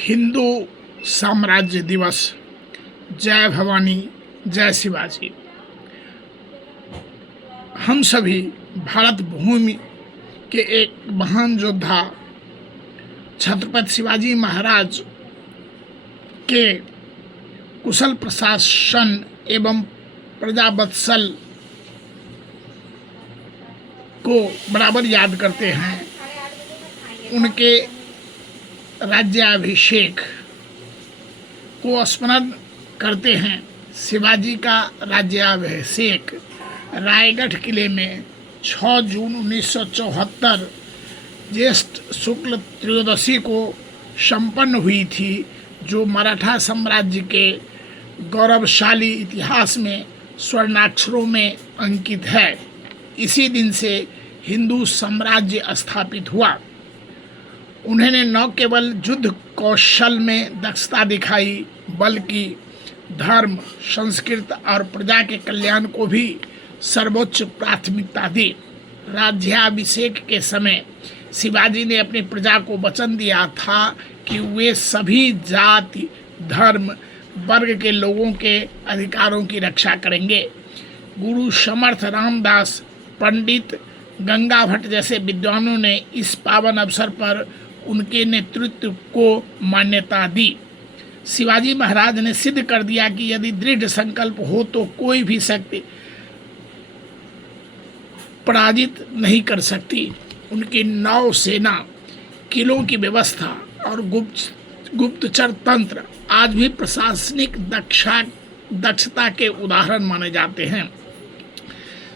हिंदू साम्राज्य दिवस। जय भवानी, जय शिवाजी। हम सभी भारत भूमि के एक महान योद्धा छत्रपति शिवाजी महाराज के कुशल प्रशासन एवं प्रजावत्सल को बराबर याद करते हैं। उनके राज्याभिषेक को स्मरण करते हैं। शिवाजी का राज्याभिषेक रायगढ़ किले में 6 जून 1974 ज्येष्ठ शुक्ल त्रयोदशी को संपन्न हुई थी, जो मराठा साम्राज्य के गौरवशाली इतिहास में स्वर्णाक्षरों में अंकित है। इसी दिन से हिंदू साम्राज्य स्थापित हुआ। उन्होंने न केवल युद्ध कौशल में दक्षता दिखाई, बल्कि धर्म, संस्कृति और प्रजा के कल्याण को भी सर्वोच्च प्राथमिकता दी। राज्याभिषेक के समय शिवाजी ने अपनी प्रजा को वचन दिया था कि वे सभी जाति, धर्म, वर्ग के लोगों के अधिकारों की रक्षा करेंगे। गुरु समर्थ रामदास, पंडित गंगा भट्ट जैसे विद्वानों ने इस पावन अवसर पर उनके नेतृत्व को मान्यता दी। शिवाजी महाराज ने सिद्ध कर दिया कि यदि दृढ़ संकल्प हो तो कोई भी शक्ति पराजित नहीं कर सकती। उनकी नौ सेना, किलों की व्यवस्था और गुप्तचर तंत्र आज भी प्रशासनिक दक्षता के उदाहरण माने जाते हैं।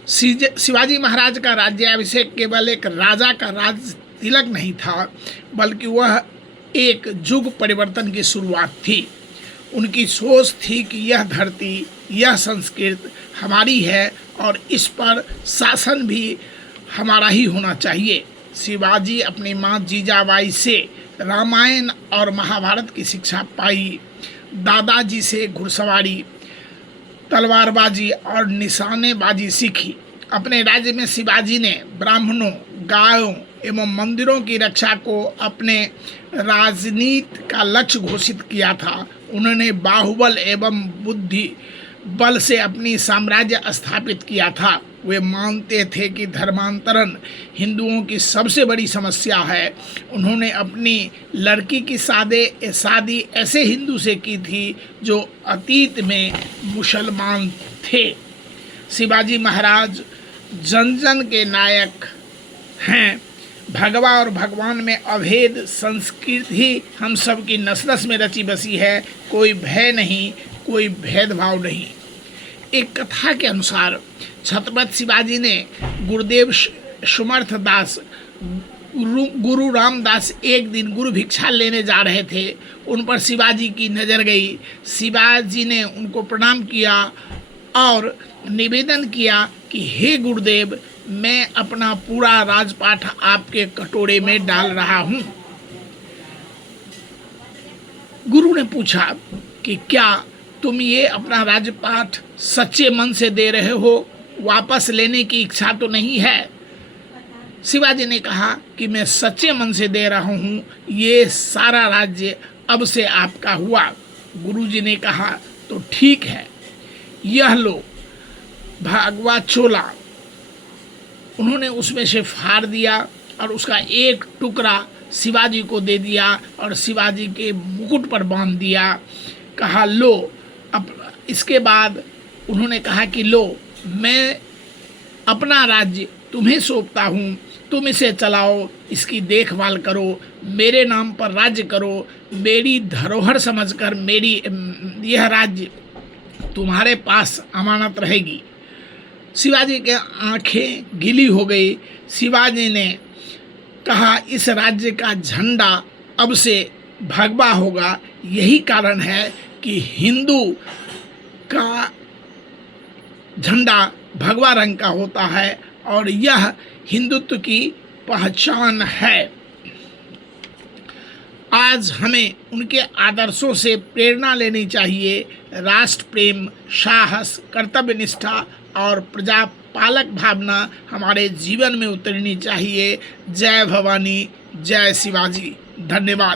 शिवाजी महाराज का राज्याभिषेक केवल एक राजा का राज तिलक नहीं था, बल्कि वह एक युग परिवर्तन की शुरुआत थी। उनकी सोच थी कि यह धरती, यह संस्कृति हमारी है और इस पर शासन भी हमारा ही होना चाहिए। शिवाजी अपनी माँ जीजाबाई से रामायण और महाभारत की शिक्षा पाई। दादाजी से घुड़सवारी, तलवारबाजी और निशानेबाजी सीखी। अपने राज्य में शिवाजी ने ब्राह्मणों, गायों एवं मंदिरों की रक्षा को अपने राजनीति का लक्ष्य घोषित किया था। उन्होंने बाहुबल एवं बुद्धि बल से अपनी साम्राज्य स्थापित किया था। वे मानते थे कि धर्मांतरण हिंदुओं की सबसे बड़ी समस्या है। उन्होंने अपनी लड़की की शादी ऐसे हिंदू से की थी जो अतीत में मुसलमान थे। शिवाजी महाराज जन जन के नायक हैं। भगवा और भगवान में अभेद संस्कृति ही हम सब की नस नस में रची बसी है। कोई भय नहीं, कोई भेदभाव नहीं। एक कथा के अनुसार छत्रपति शिवाजी ने गुरुदेव समर्थ दास, गुरु रामदास एक दिन गुरु भिक्षा लेने जा रहे थे। उन पर शिवाजी की नज़र गई। शिवाजी ने उनको प्रणाम किया और निवेदन किया कि हे गुरुदेव, मैं अपना पूरा राजपाट आपके कटोरे में डाल रहा हूँ। गुरु ने पूछा कि क्या तुम ये अपना राजपाट सच्चे मन से दे रहे हो? वापस लेने की इच्छा तो नहीं है? शिवाजी ने कहा कि मैं सच्चे मन से दे रहा हूँ। ये सारा राज्य अब से आपका हुआ। गुरुजी ने कहा तो ठीक है, यह लो भगवा चोला। उन्होंने उसमें से फाड़ दिया और उसका एक टुकड़ा शिवाजी को दे दिया और शिवाजी के मुकुट पर बांध दिया। कहा लो। अब इसके बाद उन्होंने कहा कि लो, मैं अपना राज्य तुम्हें सौंपता हूँ, तुम इसे चलाओ, इसकी देखभाल करो, मेरे नाम पर राज्य करो। मेरी धरोहर समझकर मेरी यह राज्य तुम्हारे पास अमानत रहेगी। शिवाजी के आंखें गीली हो गई। शिवाजी ने कहा इस राज्य का झंडा अब से भगवा होगा। यही कारण है कि हिंदू का झंडा भगवा रंग का होता है और यह हिंदुत्व की पहचान है। आज हमें उनके आदर्शों से प्रेरणा लेनी चाहिए। राष्ट्र प्रेम, साहस, कर्तव्य निष्ठा और प्रजा पालक भावना हमारे जीवन में उतरनी चाहिए। जय भवानी, जय शिवाजी। धन्यवाद।